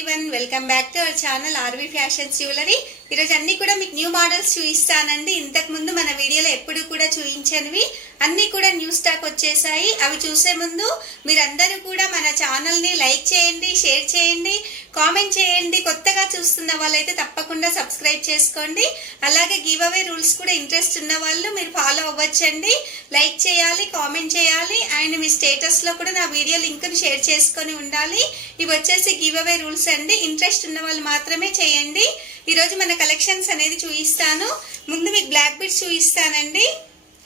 Everyone, welcome back to our channel RV fashions jewellery. ఈరోజు అన్ని కూడా మీకు న్యూ మోడల్స్ చూపిస్తానండి. ఇంతకు ముందు మన వీడియోలో ఎప్పుడు కూడా చూపించనివి అన్ని కూడా న్యూ స్టాక్ వచ్చేసాయి. అవి చూసే ముందు మీరందరూ కూడా మన ఛానల్ని లైక్ చేయండి, షేర్ చేయండి, కామెంట్ చేయండి. కొత్తగా చూస్తున్న వాళ్ళైతే తప్పకుండా సబ్స్క్రైబ్ చేసుకోండి. అలాగే గివ్ అవే రూల్స్ కూడా ఇంట్రెస్ట్ ఉన్న వాళ్ళు మీరు ఫాలో అవ్వచ్చండి. లైక్ చేయాలి, కామెంట్ చేయాలి అండ్ మీ స్టేటస్లో కూడా నా వీడియో లింక్ని షేర్ చేసుకొని ఉండాలి. ఇవి వచ్చేసి గివ్ అవే రూల్స్ అండి. ఇంట్రెస్ట్ ఉన్న వాళ్ళు మాత్రమే చేయండి. ఈరోజు మన కలెక్షన్స్ అనేది చూపిస్తాను. ముందు మీకు బ్లాక్ బీడ్స్ చూపిస్తానండి.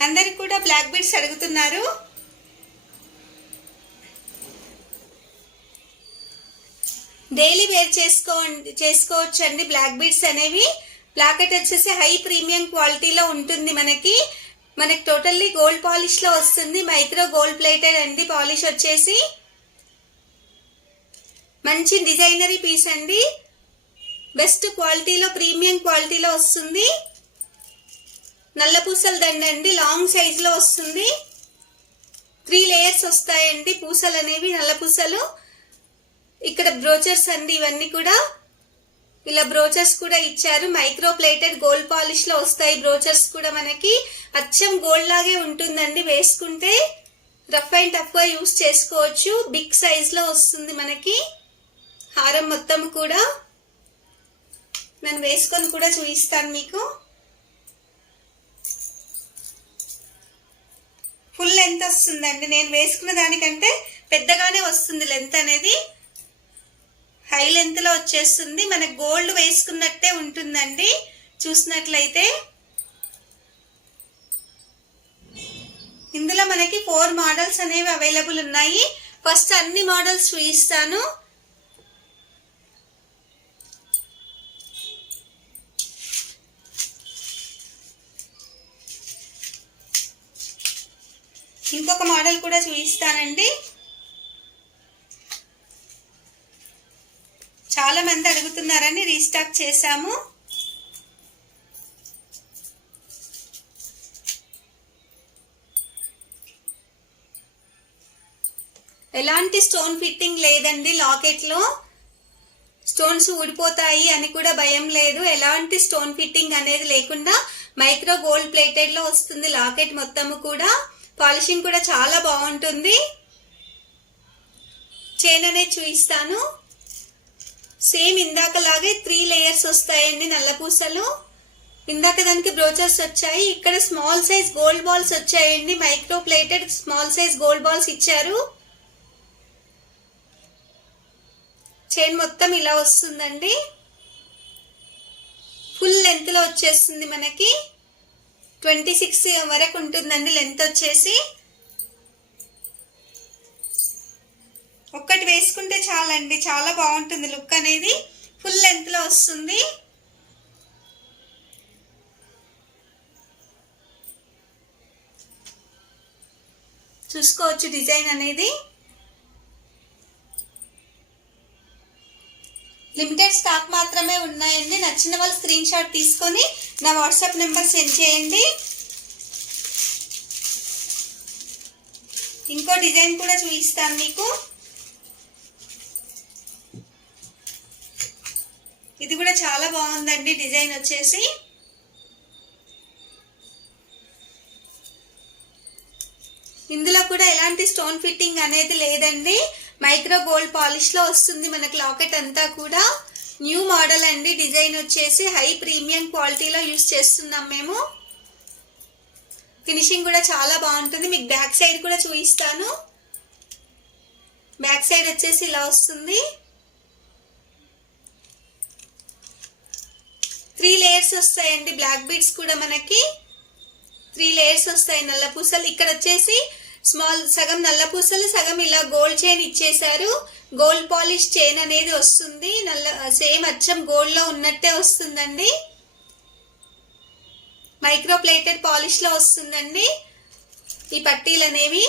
అందరు కూడా బ్లాక్ బీడ్స్ అడుగుతున్నారు. డైలీ వేర్ చేసుకోవచ్చు అండి. బ్లాక్ బీడ్స్ అనేవి బ్లాకెట్ వచ్చేసి హై ప్రీమియం క్వాలిటీలో ఉంటుంది. మనకి టోటల్లీ గోల్డ్ పాలిష్ లో వస్తుంది. మైక్రో గోల్డ్ ప్లేటెడ్ అండి. పాలిష్ వచ్చేసి మంచి డిజైనరీ పీస్ అండి. బెస్ట్ క్వాలిటీలో ప్రీమియం క్వాలిటీలో వస్తుంది. నల్ల పూసల దండ అండి. లాంగ్ సైజ్ లో వస్తుంది. 3 లేయర్స్ వస్తాయండి పూసలు అనేవి, నల్ల పూసలు. ఇక్కడ బ్రోచర్స్ అండి. ఇవన్నీ కూడా ఇలా బ్రోచర్స్ కూడా ఇచ్చారు. మైక్రో ప్లేటెడ్ గోల్డ్ పాలిష్ లో వస్తాయి. బ్రోచర్స్ కూడా మనకి అచ్చం గోల్డ్ లాగే ఉంటుందండి. వేసుకుంటే రఫ్ అండ్ టఫ్ గా యూస్ చేసుకోవచ్చు. బిగ్ సైజ్ లో వస్తుంది మనకి. హారం మొత్తం కూడా నేను వేసుకొని కూడా చూపిస్తాను మీకు. ఫుల్ లెంత్ వస్తుందండి. నేను వేసుకున్న దానికంటే పెద్దగానే వస్తుంది లెంత్ అనేది. హై లెంత్ లో వచ్చేస్తుంది. మనకు గోల్డ్ వేసుకున్నట్టే ఉంటుందండి చూసినట్లయితే. ఇందులో మనకి 4 మోడల్స్ అనేవి అవైలబుల్ ఉన్నాయి. ఫస్ట్ అన్ని మోడల్స్ చూపిస్తాను. ఇంకొక మోడల్ కూడా చూపిస్తానండి. చాలా మంది అడుగుతున్నారని రీస్టాక్ చేశాము. ఎలాంటి స్టోన్ ఫిట్టింగ్ లేదండి. లాకెట్ లో స్టోన్స్ ఊడిపోతాయి అని కూడా భయం లేదు. ఎలాంటి స్టోన్ ఫిట్టింగ్ అనేది లేకుండా మైక్రో గోల్డ్ ప్లేటెడ్ లో వస్తుంది లాకెట్ మొత్తము కూడా. పాలిషింగ్ కూడా చాలా బాగుంటుంది. చైన్ అనేది చూపిస్తాను. సేమ్ ఇందాకలాగే 3 లేయర్స్ వస్తాయండి నల్ల పూసలు. ఇందాక దానికి బ్రోచర్స్ వచ్చాయి. ఇక్కడ స్మాల్ సైజ్ గోల్డ్ బాల్స్ వచ్చాయండి. Micro plated small size gold balls ఇచ్చారు. చైన్ మొత్తం ఇలా వస్తుందండి. ఫుల్ లెంత్ లో వచ్చేస్తుంది మనకి. 26 వరకు ఉంటుందండి లెంత్ వచ్చేసి. ఒక్కటి వేసుకుంటే చాలండి, చాలా బాగుంటుంది లుక్ అనేది. ఫుల్ లెంత్ లో వస్తుంది. చూసుకోవచ్చు డిజైన్ అనేది. లిమిటెడ్ స్టాక్ మాత్రమే ఉన్నాయండి. నచ్చిన వాళ్ళు స్క్రీన్ షాట్ తీసుకొని నా వాట్సాప్ నెంబర్ సెండ్ చేయండి. ఇంకో డిజైన్ కూడా చూపిస్తాను మీకు. ఇది కూడా చాలా బాగుందండి డిజైన్ వచ్చేసి. ఇందులో కూడా ఎలాంటి స్టోన్ ఫిట్టింగ్ అనేది లేదండి. మైక్రో గోల్డ్ పాలిష్ లో వస్తుంది మనకి లాకెట్ అంతా కూడా. న్యూ మోడల్ అండి. డిజైన్ వచ్చేసి హై ప్రీమియం క్వాలిటీలో యూస్ చేస్తున్నాం మేము. ఫినిషింగ్ కూడా చాలా బాగుంటుంది. మీకు బ్యాక్ సైడ్ కూడా చూపిస్తాను. బ్యాక్ సైడ్ వచ్చేసి ఇలా వస్తుంది. 3 లేయర్స్ వస్తాయండి. బ్లాక్ బీడ్స్ కూడా మనకి 3 లేయర్స్ వస్తాయి. నల్ల పూసలు ఇక్కడ వచ్చేసి సగం నల్ల పూసలు, సగం ఇలా గోల్డ్ చైన్ ఇచ్చేసారు. గోల్డ్ పాలిష్ చైన్ అనేది వస్తుంది. సేమ్ అచ్చం గోల్డ్ లో ఉన్నట్టే వస్తుందండి. మైక్రో ప్లేటెడ్ పాలిష్ లో వస్తుందండి. ఈ పట్టీలు అనేవి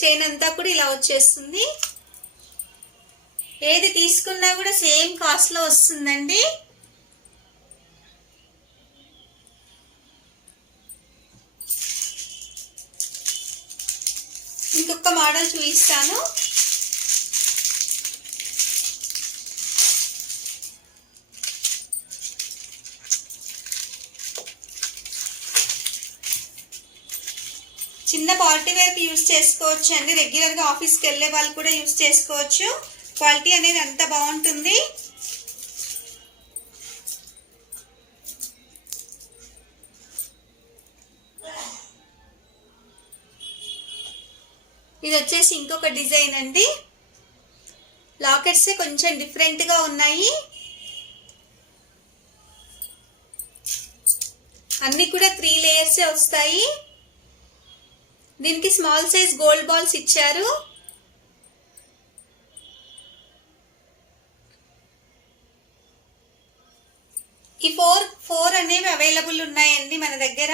చైన్ అంతా కూడా ఇలా వచ్చేస్తుంది. ఏది తీసుకున్నా కూడా సేమ్ కాస్ట్ లో వస్తుందండి. ఇంకొక మోడల్ చూపిస్తాను. చిన్న పార్టీ వేర్కి యూస్ చేసుకోవచ్చు అండి. రెగ్యులర్గా ఆఫీస్కి వెళ్ళే వాళ్ళు కూడా యూస్ చేసుకోవచ్చు. క్వాలిటీ అనేది అంత బాగుంటుంది. ఇది వచ్చేసి ఇంకొక డిజైన్ అండి. లాకెట్స్ కొంచెం డిఫరెంట్గా ఉన్నాయి. అన్ని కూడా 3 లేయర్స్ వస్తాయి. దీనికి స్మాల్ సైజ్ గోల్డ్ బాల్స్ ఇచ్చారు. ఈ ఫోర్ అనేవి అవైలబుల్ ఉన్నాయండి మన దగ్గర.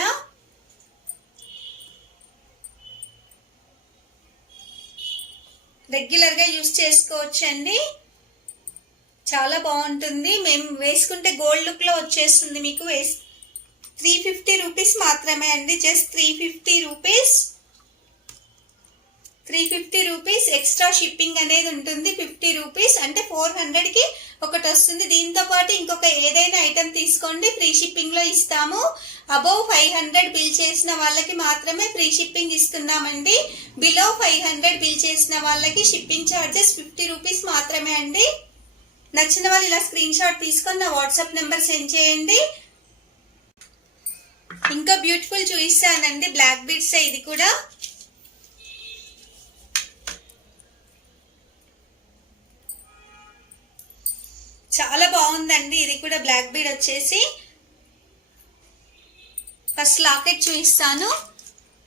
రెగ్యులర్గా యూస్ చేసుకోవచ్చు అండి. చాలా బాగుంటుంది. మేము వేసుకుంటే గోల్డ్ లుక్లో వచ్చేస్తుంది మీకు. 350 రూపీస్ మాత్రమే అండి. Just 350 rupees. 350 rupees extra shipping అనేది ఉంటుంది. 50 రూపీస్ అంటే 400కి ఒకటి వస్తుంది. దీంతో పాటు ఇంకొక ఏదైనా ఐటెం తీసుకోండి, ఫ్రీ షిప్పింగ్లో ఇస్తాము. అబౌవ్ 500 బిల్ చేసిన వాళ్ళకి మాత్రమే ఫ్రీ షిప్పింగ్ ఇస్తున్నామండి. బిలో 500 బిల్ చేసిన వాళ్ళకి షిప్పింగ్ ఛార్జెస్ 50 రూపీస్ మాత్రమే అండి. నచ్చిన వాళ్ళు ఇలా స్క్రీన్ షాట్ తీసుకొని నా వాట్సాప్ నెంబర్ సెండ్ చేయండి. ఇంకా బ్యూటిఫుల్ చూపిస్తానండి. బ్లాక్ బీడ్స్ ఇది కూడా. చాలా బాగుందండి. ఇది కూడా బ్లాక్ బీడ్ వచ్చేసి. ఫస్ట్ లాకెట్ చూపిస్తాను.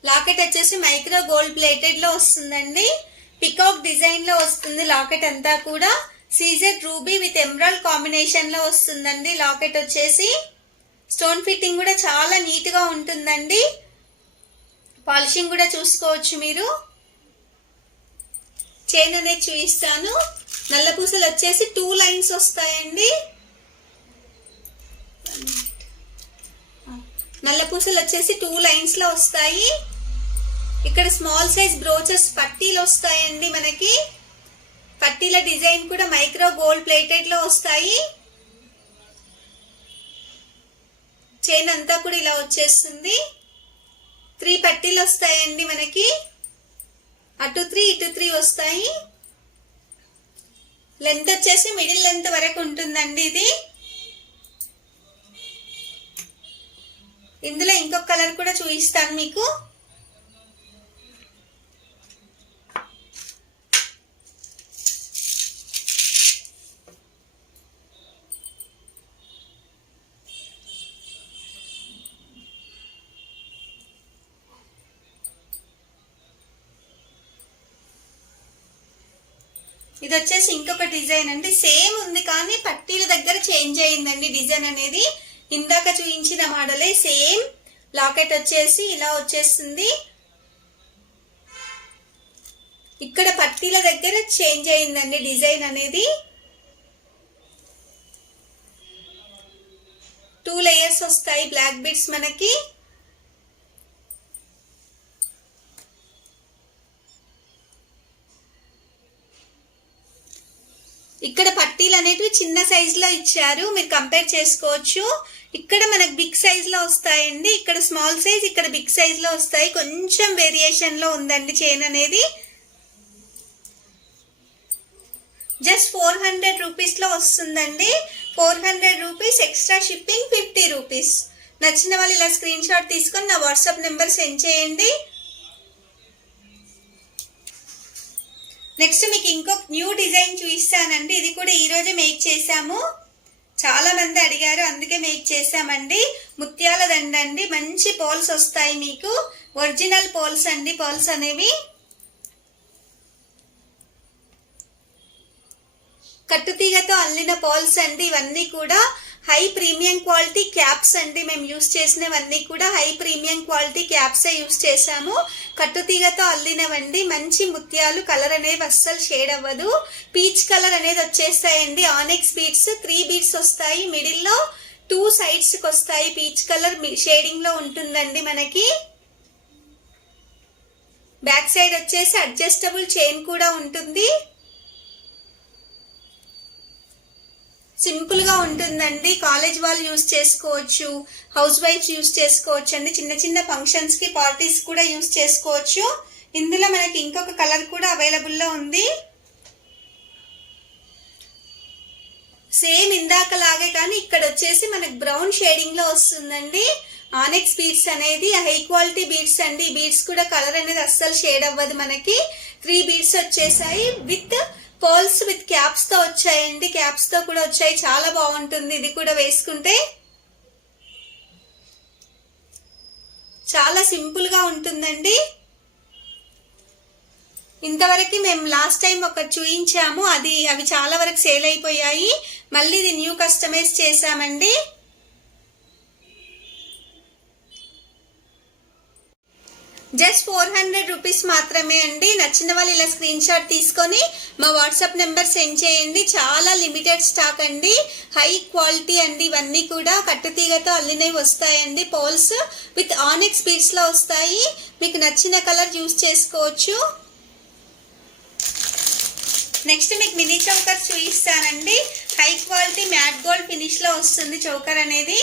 లాకెట్ వచ్చేసి మైక్రో గోల్డ్ ప్లేటెడ్ లో వస్తుందండి. పికాక్ డిజైన్ లో వస్తుంది లాకెట్ అంతా కూడా. CZ ruby with emerald combination లో వస్తుందండి లాకెట్ వచ్చేసి. స్టోన్ ఫిట్టింగ్ కూడా చాలా నీట్ గా ఉంటుందండి. పాలిషింగ్ కూడా చూసుకోవచ్చు మీరు. చైన్ అనేది చూపిస్తాను. నల్ల పూసలు వచ్చేసి 2 లైన్స్ వస్తాయండి. నల్ల పూసలు వచ్చేసి 2 లైన్స్ లో వస్తాయి. ఇక్కడ స్మాల్ సైజ్ బ్రోచెస్ పట్టీలు వస్తాయండి మనకి. పట్టీల డిజైన్ కూడా మైక్రో గోల్డ్ ప్లేటెడ్ లో వస్తాయి. చైన్ అంతా కూడా ఇలా వచ్చేస్తుంది. 3 పట్టీలు వస్తాయండి మనకి. అటు 3 ఇటు 3 వస్తాయి. లెంత్ వచ్చేసి మిడిల్ లెంత్ వరకు ఉంటుందండి ఇది. ఇందులో ఇంకొక కలర్ కూడా చూపిస్తాను మీకు. ఇది వచ్చేసి ఇంకొక డిజైన్ అండి. సేమ్ ఉంది కానీ పట్టీల దగ్గర చేంజ్ అయిందండి డిజైన్ అనేది. ఇందాక చూపించిన మోడలే సేమ్. లాకెట్ వచ్చేసి ఇలా వచ్చేస్తుంది. ఇక్కడ పట్టీల దగ్గర చేంజ్ అయిందండి డిజైన్ అనేది. 2 లేయర్స్ వస్తాయి బ్లాక్ బీడ్స్ మనకి. ఇక్కడ పట్టీలు అనేటివి చిన్న సైజ్ లో ఇచ్చారు, మీరు కంపేర్ చేసుకోవచ్చు. ఇక్కడ మనకు బిగ్ సైజ్ లో వస్తాయండి. ఇక్కడ స్మాల్ సైజ్, ఇక్కడ బిగ్ సైజ్ లో వస్తాయి. కొంచెం వేరియేషన్ లో ఉందండి చైన్ అనేది. జస్ట్ 400 రూపీస్ లో వస్తుందండి. 400 రూపీస్ ఎక్స్ట్రా షిప్పింగ్ 50 రూపీస్. నచ్చిన వాళ్ళు ఇలా స్క్రీన్ షాట్ తీసుకొని నా వాట్సాప్ నెంబర్ సెండ్ చేయండి. నెక్స్ట్ మీకు ఇంకొక న్యూ డిజైన్ చూపిస్తానండి. ఇది కూడా ఈ రోజే మేక్ చేసాము. చాలా మంది అడిగారు, అందుకే మేక్ చేసామండి. ముత్యాల దండ అండి. మంచి పోల్స్ వస్తాయి మీకు. ఒరిజినల్ పోల్స్ అండి. పోల్స్ అనేవి కట్టుతీగతో అల్లిన పోల్స్ అండి. ఇవన్నీ కూడా హై ప్రీమియం క్వాలిటీ క్యాప్స్ అండి. మేము యూస్ చేసినవన్నీ కూడా హై ప్రీమియం క్వాలిటీ క్యాప్సే యూస్ చేసాము. కట్టుతీగతో అల్లినవండి. మంచి ముత్యాలు. కలర్ అనేది అస్సలు షేడ్ అవ్వదు. పీచ్ కలర్ అనేది వచ్చేస్తాయండి. ఆనెక్స్ బీడ్స్ 3 బీడ్స్ వస్తాయి. మిడిల్ లో 2 సైడ్స్ కి వస్తాయి. పీచ్ కలర్ షేడింగ్ లో ఉంటుందండి మనకి. బ్యాక్ సైడ్ వచ్చేసి అడ్జస్టబుల్ చైన్ కూడా ఉంటుంది. సింపుల్ గా ఉంటుందండి. కాలేజ్ వాళ్ళు యూస్ చేసుకోవచ్చు, హౌస్ వైఫ్స్ యూస్ చేసుకోవచ్చు అండి. చిన్న చిన్న ఫంక్షన్స్ కి పార్టీస్ కూడా యూస్ చేసుకోవచ్చు. ఇందులో మనకి ఇంకొక కలర్ కూడా అవైలబుల్ లో ఉంది. సేమ్ ఇందాక లాగే కానీ ఇక్కడ వచ్చేసి మనకి బ్రౌన్ షేడింగ్ లో వస్తుందండి. ఆనెక్స్ బీడ్స్ అనేది హై క్వాలిటీ బీడ్స్ అండి. ఈ బీడ్స్ కూడా కలర్ అనేది అస్సలు షేడ్ అవ్వదు. మనకి 3 బీడ్స్ వచ్చేసాయి విత్ పర్ల్స్ విత్ క్యాప్స్ తో వచ్చాయండి. క్యాప్స్ తో కూడా వచ్చాయి. చాలా బాగుంటుంది. ఇది కూడా వేసుకుంటే చాలా సింపుల్ గా ఉంటుందండి. ఇంతవరకు మేము లాస్ట్ టైం ఒకటి చూయించాము, అవి చాలా వరకు సేల్ అయిపోయాయి. మళ్ళీ ఇది న్యూ కస్టమైజ్ చేసామండి. జస్ట్ 400 రూపీస్ మాత్రమే అండి. నచ్చిన వాళ్ళు ఇలా స్క్రీన్ షాట్ తీసుకొని మా వాట్సాప్ నెంబర్ సెండ్ చేయండి. చాలా లిమిటెడ్ స్టాక్ అండి. హై క్వాలిటీ అండి. ఇవన్నీ కూడా కట్టుతీగతో అల్లినవి వస్తాయండి. పోల్స్ విత్ ఆనెక్స్ బీడ్స్ లో వస్తాయి. మీకు నచ్చిన కలర్ యూస్ చేసుకోవచ్చు. నెక్స్ట్ మీకు మినీ చౌకర్ చూపిస్తానండి. High quality matte gold finish లో వస్తుంది చౌకర్ అనేది.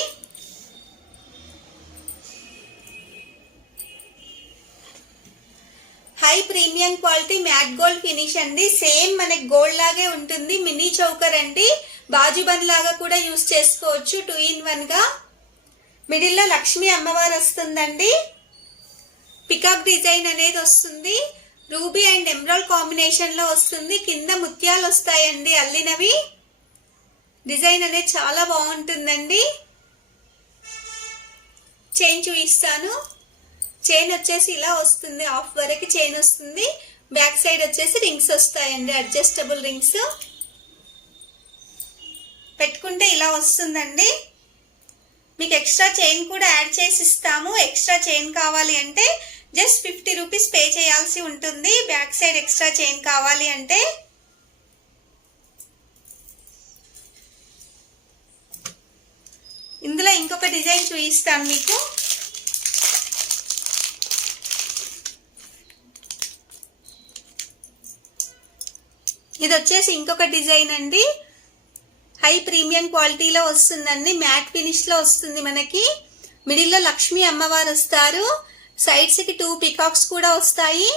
High premium quality matte gold finish అండి. సేమ్ మనకి గోల్డ్ లాగే ఉంటుంది. మినీ చౌకర్ అండి. బాజుబన్ లాగా కూడా యూస్ చేసుకోవచ్చు. 2 in 1 గా. మిడిల్ లో లక్ష్మీ అమ్మవారు వస్తుందండి. పికాక్ డిజైన్ అనేది వస్తుంది. రూబీ అండ్ ఎమరాల్డ్ కాంబినేషన్ లో వస్తుంది. కింద ముత్యాలు వస్తాయండి అల్లినవి. డిజైన్ అనేది చాలా బాగుంటుందండి. చైన్ చూపిస్తాను. చైన్ వచ్చేసి ఇలా వస్తుంది. హాఫ్ వరకు చైన్ వస్తుంది. బ్యాక్ సైడ్ వచ్చేసి రింగ్స్ వస్తాయండి. అడ్జస్టబుల్ రింగ్స్ పెట్టుకుంటే ఇలా వస్తుందండి. మీకు ఎక్స్ట్రా చైన్ కూడా యాడ్ చేసి ఇస్తాము. ఎక్స్ట్రా చైన్ కావాలి అంటే జస్ట్ 50 రూపీస్ పే చేయాల్సి ఉంటుంది. బ్యాక్ సైడ్ ఎక్స్ట్రా చైన్ కావాలి అంటే. ఇందులో ఇంకొక డిజైన్ చూపిస్తాను మీకు. ఇది వచ్చేసి ఇంకొక డిజైన్ అండి. హై ప్రీమియం క్వాలిటీలో వస్తుందండి. మ్యాట్ ఫినిష్ లో వస్తుంది మనకి. మిడిల్ లో లక్ష్మీ అమ్మవారు వస్తారు. సైడ్స్ కి 2 పికాక్స్ కూడా వస్తాయి.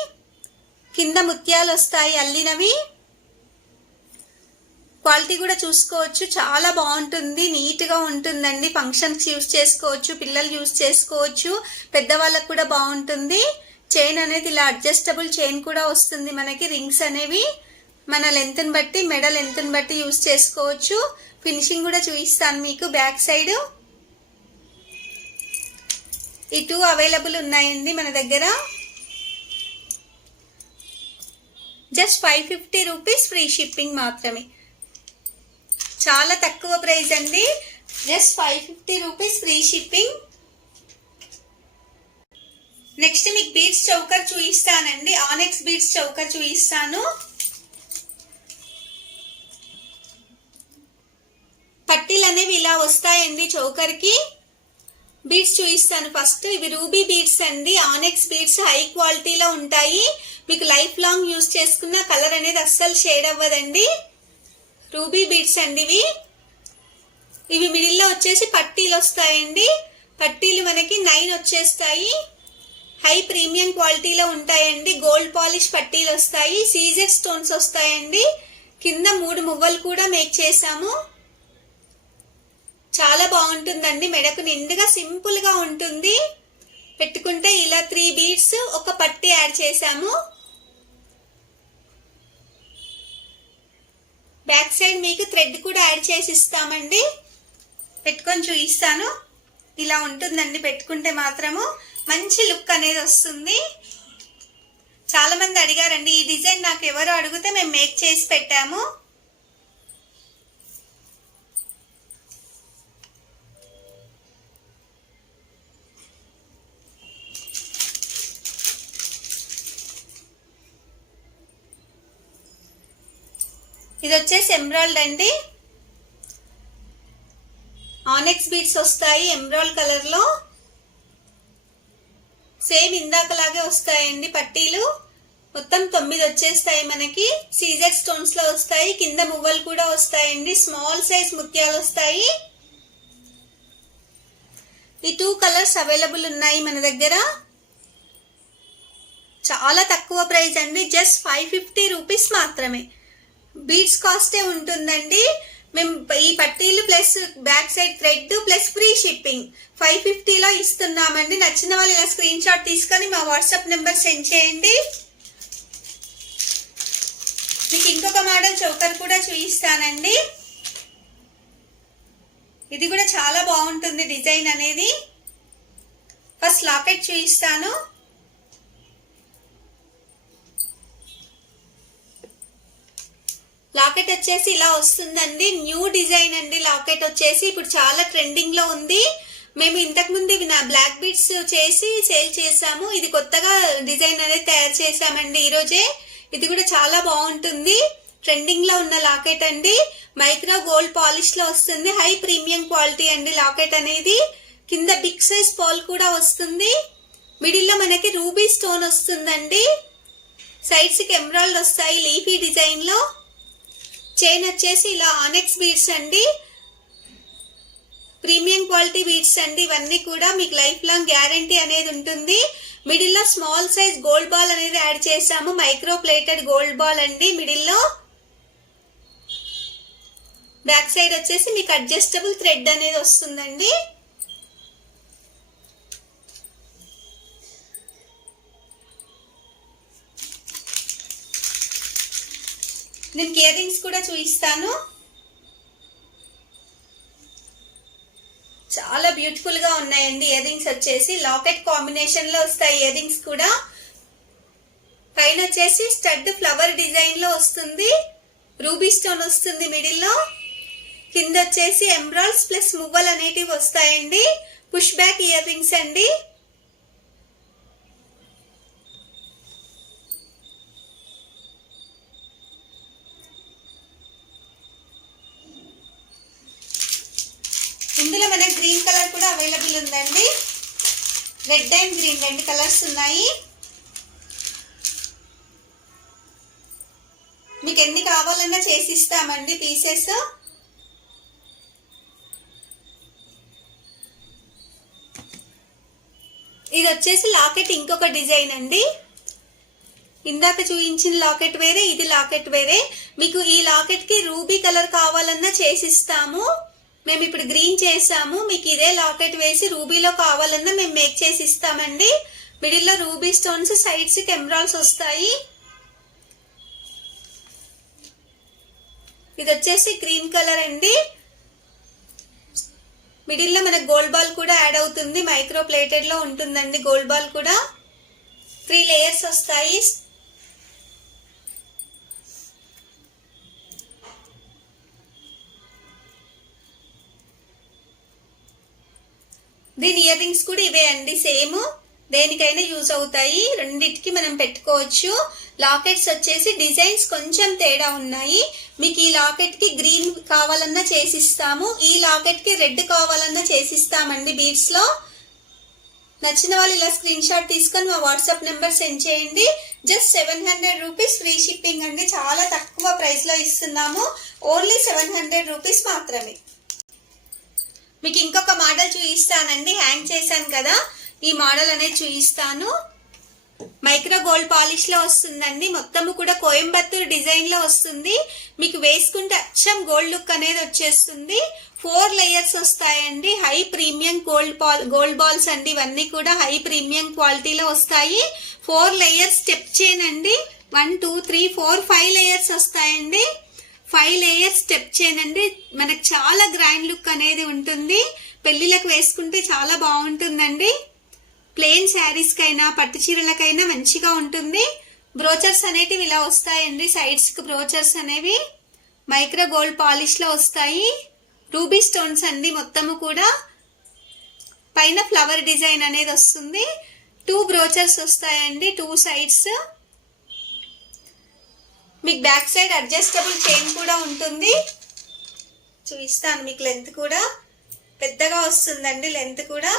కింద ముత్యాలు వస్తాయి అల్లినవి. క్వాలిటీ కూడా చూసుకోవచ్చు. చాలా బాగుంటుంది. నీట్ గా ఉంటుందండి. ఫంక్షన్స్ యూస్ చేసుకోవచ్చు. పిల్లలు యూస్ చేసుకోవచ్చు. పెద్దవాళ్ళకు కూడా బాగుంటుంది. చైన్ అనేది ఇలా అడ్జస్టబుల్ చైన్ కూడా వస్తుంది మనకి. రింగ్స్ అనేవి మన లెంత్ ని బట్టి, మెడ లెంత్ ని బట్టి యూస్ చేసుకోవచ్చు. ఫినిషింగ్ కూడా చూపిస్తాను మీకు. బ్యాక్ సైడ్ ఈ 2 అవైలబుల్ ఉన్నాయండి మన దగ్గర. జస్ట్ 550 రూపీస్ ఫ్రీ షిప్పింగ్ మాత్రమే. చాలా తక్కువ ప్రైస్ అండి. Just 550 rupees free shipping. Next మీకు బీడ్స్ చౌకర్ చూపిస్తానండి. ఆనెక్స్ బీడ్స్ చౌకర్ చూపిస్తాను. పట్టీలు అనేవి ఇలా వస్తాయండి చౌకర్ కి. బీడ్స్ చూపిస్తాను ఫస్ట్. ఇవి రూబీ బీడ్స్ అండి. ఆనెక్స్ బీడ్స్ హై క్వాలిటీలో ఉంటాయి. మీకు లైఫ్ లాంగ్ యూస్ చేసుకున్న కలర్ అనేది అస్సలు షేడ్ అవ్వదండి. రూబీ బీడ్స్ అండి ఇవి. ఇవి మిడిల్ లో వచ్చేసి పట్టీలు వస్తాయండి. పట్టీలు మనకి 9 వచ్చేస్తాయి. హై ప్రీమియం క్వాలిటీలో ఉంటాయండి. గోల్డ్ పాలిష్ పట్టీలు వస్తాయి. సీజెడ్ స్టోన్స్ వస్తాయండి. కింద 3 మువ్వలు కూడా మేక్ చేసాము. చాలా బాగుంటుందండి. మెడకు నిండుగా సింపుల్ గా ఉంటుంది. పెట్టుకుంటే ఇలా 3 బీడ్స్ ఒక పట్టీ యాడ్ చేసాము. బ్యాక్ సైడ్ మీకు థ్రెడ్ కూడా యాడ్ చేసి ఇస్తామండి. పెట్టుకొని చూపిస్తాను. ఇలా ఉంటుందండి. పెట్టుకుంటే మాత్రము మంచి లుక్ అనేది వస్తుంది. చాలా మంది అడిగారండి. ఈ డిజైన్ నాకు ఎవరు అడిగితే మేము మేక్ చేసి పెట్టాము. ఇది వచ్చేసి ఎమరాల్డ్ అండి. ఆనెక్స్ బీడ్స్ వస్తాయి ఎమరాల్డ్ కలర్ లో. సేమ్ ఇందాకలాగే వస్తాయండి పట్టీలు. మొత్తం 9 వచ్చేస్తాయి మనకి. సీజర్ స్టోన్స్ లో వస్తాయి, కింద మువ్వలు కూడా వస్తాయండి. స్మాల్ సైజ్ ముత్యాలు వస్తాయి. ఈ 2 కలర్స్ అవైలబుల్ ఉన్నాయి మన దగ్గర. చాలా తక్కువ ప్రైస్ అండి, జస్ట్ 550 రూపీస్ మాత్రమే. బీడ్స్ కాస్టే ఉంటుందండి. మేము ఈ పట్టీలు plus back side thread plus free shipping 550లో ఇస్తున్నామండి. నచ్చిన వాళ్ళు ఇలా స్క్రీన్ షాట్ తీసుకొని మా వాట్సాప్ నెంబర్ సెండ్ చేయండి. మీకు ఇంకొక మోడల్ చౌకర్ కూడా చూపిస్తానండి. ఇది కూడా చాలా బాగుంటుంది డిజైన్ అనేది. ఫస్ట్ లాకెట్ చూపిస్తాను. లాకెట్ వచ్చేసి ఇలా వస్తుందండి. న్యూ డిజైన్ అండి. లాకెట్ వచ్చేసి ఇప్పుడు చాలా ట్రెండింగ్ లో ఉంది. మేము ఇంతకు ముందు ఇవి బ్లాక్ బీడ్స్ చేసి సేల్ చేసాము. ఇది కొత్తగా డిజైన్ అనేది తయారు చేసామండి ఈరోజే. ఇది కూడా చాలా బాగుంటుంది. ట్రెండింగ్ లో ఉన్న లాకెట్ అండి. మైక్రో గోల్డ్ పాలిష్ లో వస్తుంది. హై ప్రీమియం క్వాలిటీ అండి లాకెట్ అనేది. కింద బిగ్ సైజ్ పాల్ కూడా వస్తుంది. మిడిల్ లో మనకి రూబీ స్టోన్ వస్తుందండి. సైడ్స్ కి ఎమరాల్డ్ వస్తాయి లీఫీ డిజైన్ లో. చైన్ వచ్చేసి ఇలా ఆనెక్స్ బీడ్స్ అండి. ప్రీమియం క్వాలిటీ బీడ్స్ అండి. ఇవన్నీ కూడా మీకు లైఫ్ లాంగ్ గ్యారంటీ అనేది ఉంటుంది. మిడిల్ లో స్మాల్ సైజ్ గోల్డ్ బాల్ అనేది యాడ్ చేసాము. మైక్రో ప్లేటెడ్ గోల్డ్ బాల్ అండి మిడిల్ లో. బ్యాక్ సైడ్ వచ్చేసి మీకు అడ్జస్టబుల్ థ్రెడ్ అనేది వస్తుందండి. నేను ఇయర్ రింగ్స్ కూడా చూపిస్తాను. చాలా బ్యూటిఫుల్ గా ఉన్నాయండి ఇయర్ రింగ్స్ వచ్చేసి. లాకెట్ కాంబినేషన్ లో వస్తాయి ఇయర్ రింగ్స్ కూడా. పైన వచ్చేసి స్టడ్ ఫ్లవర్ డిజైన్ లో వస్తుంది. రూబీ స్టోన్ వస్తుంది మిడిల్ లో. కింద వచ్చేసి ఎమరాల్డ్స్ ప్లస్ మువ్వలు అనేటివి వస్తాయండి. పుష్ బ్యాక్ ఇయర్ రింగ్స్ అండి. ఇందులో మనకి గ్రీన్ కలర్ కూడా అవైలబుల్ ఉందండి. రెడ్ అండ్ గ్రీన్ 2 కలర్స్ ఉన్నాయి. మీకు ఎన్ని కావాలన్నా చేసిస్తామండి పీసెస్. ఇది వచ్చేసి లాకెట్ ఇంకొక డిజైన్ అండి. ఇందాక చూపించిన లాకెట్ వేరే, ఇది లాకెట్ వేరే. మీకు ఈ లాకెట్ కి రూబీ కలర్ కావాలన్నా చేసిస్తాము. మేము ఇప్పుడు గ్రీన్ చేసాము. మీకు ఇదే లాకెట్ వేసి రూబీలో కావాలన్నా మేము మేక్ చేసి ఇస్తామండి. మిడిల్ లో రూబీ స్టోన్స్, సైడ్స్ కి ఎమరాల్డ్స్ వస్తాయి. ఇది వచ్చేసి గ్రీన్ కలర్ అండి. మిడిల్ లో మనకు గోల్డ్ బాల్ కూడా యాడ్ అవుతుంది. మైక్రో ప్లేటెడ్ లో ఉంటుందండి గోల్డ్ బాల్ కూడా. 3 లేయర్స్ వస్తాయి. దీని ఇయర్ రింగ్స్ కూడా ఇవే అండి, సేమ్. దేనికైనా యూజ్ అవుతాయి. రెండిటికి మనం పెట్టుకోవచ్చు. లాకెట్స్ వచ్చేసి డిజైన్స్ కొంచెం తేడా ఉన్నాయి. మీకు ఈ లాకెట్ కి గ్రీన్ కావాలన్నా చేసిస్తాము. ఈ లాకెట్ కి రెడ్ కావాలన్నా చేసిస్తామండి బీడ్స్ లో. నచ్చిన వాళ్ళు ఇలా స్క్రీన్ షాట్ తీసుకొని మా వాట్సాప్ నెంబర్ సెండ్ చేయండి. జస్ట్ 700 రూపీస్ ఫ్రీ షిప్పింగ్ అండి. చాలా తక్కువ ప్రైస్ లో ఇస్తున్నాము. ఓన్లీ 700 రూపీస్ మాత్రమే. మీకు ఇంకొక మోడల్ చూపిస్తానండి. హ్యాంగ్ చేశాను కదా, ఈ మోడల్ అనేది చూపిస్తాను. మైక్రో గోల్డ్ పాలిష్ లో వస్తుందండి. మొత్తము కూడా కోయంబత్తూర్ డిజైన్ లో వస్తుంది. మీకు వేసుకుంటే అచ్చం గోల్డ్ లుక్ అనేది వచ్చేస్తుంది. 4 లేయర్స్ వస్తాయండి. హై ప్రీమియం గోల్డ్ బాల్స్ అండి. ఇవన్నీ కూడా హై ప్రీమియం క్వాలిటీలో వస్తాయి. 4 లేయర్స్ స్టెప్ చైన్ అండి. 1 2 3 4 5 లేయర్స్ వస్తాయండి. 5 లేయర్స్ స్టెప్ చైన్ అండి. మనకు చాలా గ్రాండ్ లుక్ అనేది ఉంటుంది. పెళ్లిలకు వేసుకుంటే చాలా బాగుంటుందండి. ప్లెయిన్ శారీస్ కైనా పట్టు చీరలకైనా మంచిగా ఉంటుంది. బ్రోచర్స్ అనేటివి ఇలా వస్తాయండి. సైడ్స్ కి బ్రోచర్స్ అనేవి మైక్రో గోల్డ్ పాలిష్ లో వస్తాయి. రూబీ స్టోన్స్ అండి. మొత్తము కూడా పైన ఫ్లవర్ డిజైన్ అనేది వస్తుంది. 2 బ్రోచర్స్ వస్తాయండి 2 సైడ్స్. మీకు బ్యాక్ సైడ్ అడ్జస్టబుల్ చైన్ కూడా ఉంటుంది. చూపిస్తాను. మీకు లెంత్ కూడా పెద్దగా వస్తుందండి. లెంత్ కూడా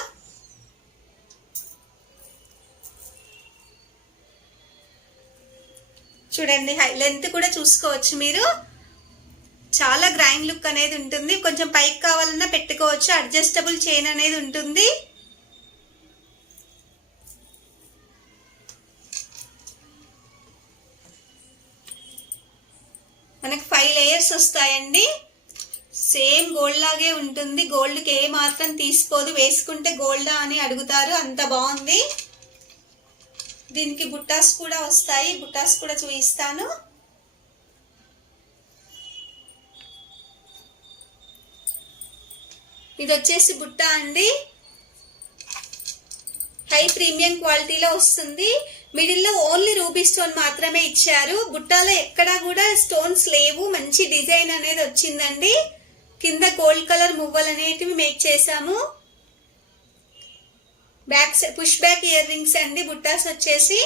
చూడండి లెంత్ కూడా చూసుకోవచ్చు మీరు. చాలా గ్రాండ్ లుక్ అనేది ఉంటుంది. కొంచెం పైకి కావాలన్నా పెట్టుకోవచ్చు. అడ్జస్టబుల్ చైన్ అనేది ఉంటుంది. మనకు 5 లేయర్స్ వస్తాయండి. సేమ్ గోల్డ్ లాగే ఉంటుంది. గోల్డ్కి ఏ మాత్రం తీసుకోదు. వేసుకుంటే గోల్డా అని అడుగుతారు, అంత బాగుంది. దీనికి బుట్టాస్ కూడా వస్తాయి. బుట్టాస్ కూడా చూపిస్తాను. ఇది వచ్చేసి బుట్ట అండి. హై ప్రీమియం క్వాలిటీలో వస్తుంది. మిడిల్లో ఓన్లీ రూబీ స్టోన్ మాత్రమే ఇచ్చారు. బుట్టాలో ఎక్కడా కూడా స్టోన్స్ లేవు. మంచి డిజైన్ అనేది వచ్చిందండి. కింద గోల్డ్ కలర్ మువ్వలు అనేటివి మేక్ చేసాము. పుష్ బ్యాక్ ఇయర్ రింగ్స్ అండి. బుట్టాస్ వచ్చేసి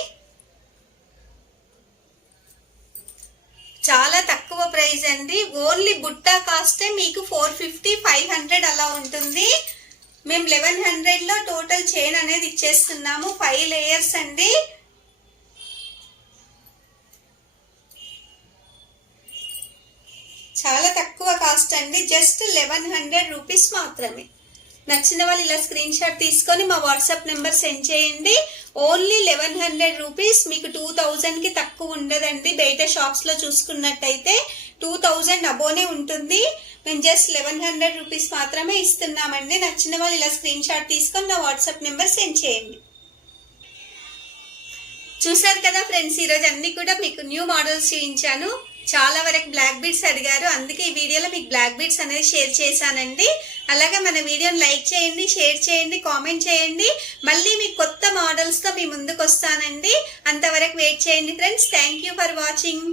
చాలా తక్కువ ప్రైస్ అండి. ఓన్లీ బుట్టా కాస్టే మీకు 450-500 అలా ఉంటుంది. మేము 1100లో టోటల్ చైన్ అనేది ఇచ్చేస్తున్నాము. 5 లేయర్స్ అండి. చాలా తక్కువ కాస్ట్ అండి. జస్ట్ 1100 రూపీస్ మాత్రమే. నచ్చిన వాళ్ళు ఇలా స్క్రీన్ షాట్ తీసుకొని మా వాట్సాప్ నెంబర్ సెండ్ చేయండి. Only 1100 rupees. మీకు 2000కి తక్కువ ఉండదండి. బయట షాప్స్ లో చూసుకున్నట్టయితే 2000 అబోనే ఉంటుంది. మేము జస్ట్ 1100 రూపీస్ మాత్రమే ఇస్తున్నామండి. నచ్చిన వాళ్ళు ఇలా స్క్రీన్ షాట్ తీసుకొని నా వాట్సాప్ నెంబర్ సెండ్ చేయండి. చూసారు కదా ఫ్రెండ్స్, ఈరోజు అన్ని కూడా మీకు న్యూ మోడల్స్ చూపించాను. చాలా వరకు బ్లాక్ బీడ్స్ అడిగారు, అందుకే ఈ వీడియోలో మీకు బ్లాక్ బీడ్స్ అనేది షేర్ చేశానండి. అలాగే మన వీడియోని లైక్ చేయండి, షేర్ చేయండి, కామెంట్ చేయండి. మళ్ళీ మీ కొత్త మోడల్స్తో మీ ముందుకు వస్తానండి. అంతవరకు వెయిట్ చేయండి friends. Thank you for watching.